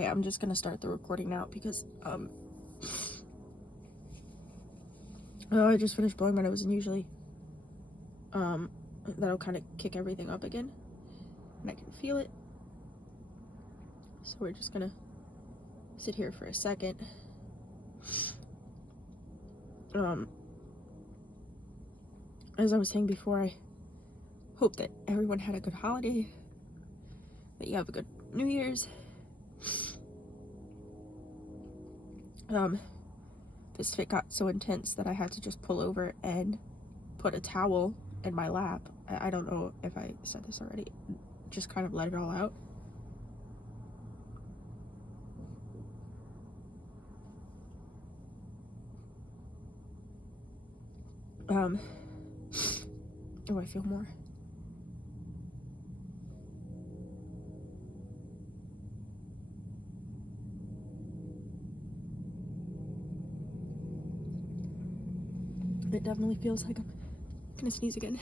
Okay, I'm just gonna start the recording now because, I just finished blowing my nose, and usually, that'll kind of kick everything up again, and I can feel it. So we're just gonna sit here for a second. As I was saying before, I hope that everyone had a good holiday, that you have a good New Year's. This fit got so intense that I had to just pull over and put a towel in my lap. I don't know if I said this already. Just kind of let it all out. Oh, I feel more. It definitely feels like I'm gonna sneeze again.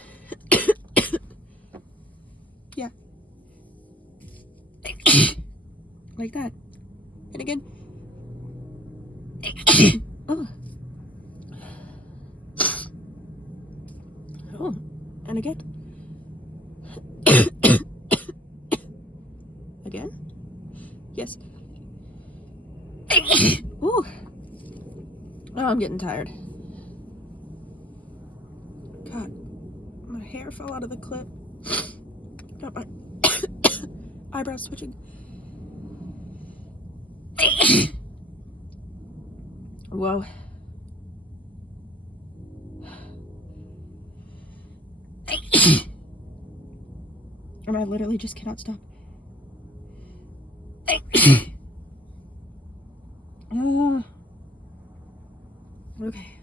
Yeah. Like that. And again. Oh. Oh. And again. Again? Yes. Ooh. Oh, I'm getting tired. God, my hair fell out of the clip. Got my eyebrows twitching. Whoa. And I literally just cannot stop. Okay.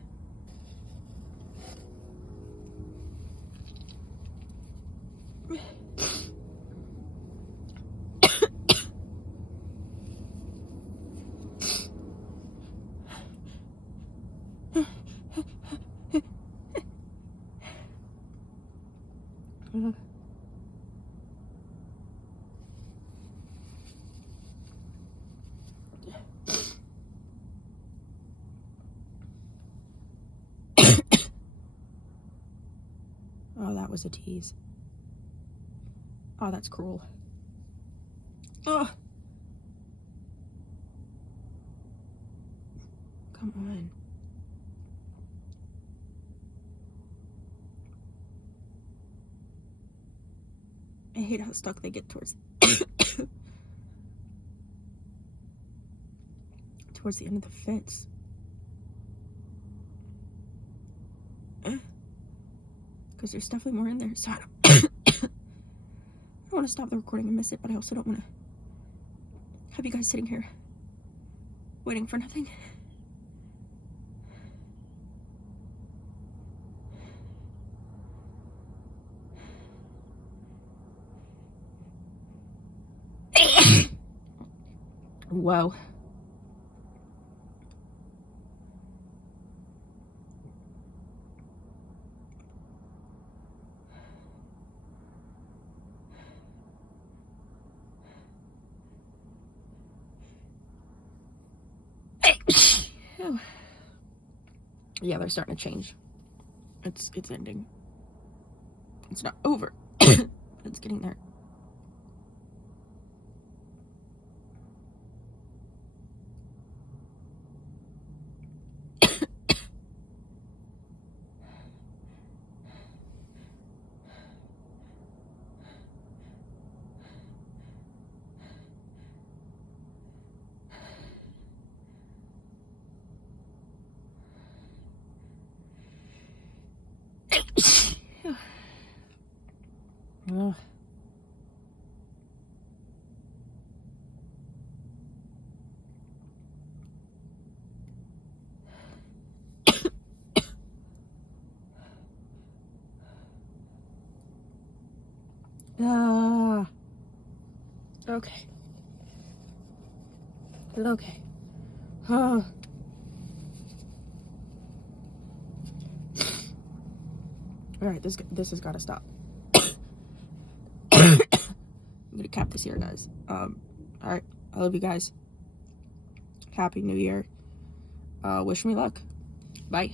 Oh, that was a tease. Oh, that's cruel. Oh. Come on. I hate how stuck they get towards towards the end of the fence. Because there's definitely more in there, so I don't want to stop the recording and miss it, but I also don't want to have you guys sitting here waiting for nothing. Whoa. Oh. Yeah, they're starting to change. It's ending. It's not over. It's getting there. Oh. Okay. Okay. Oh. All right, this has got to stop. I'm gonna cap this here, guys. All right, I love you guys. Happy New Year. Wish me luck. Bye.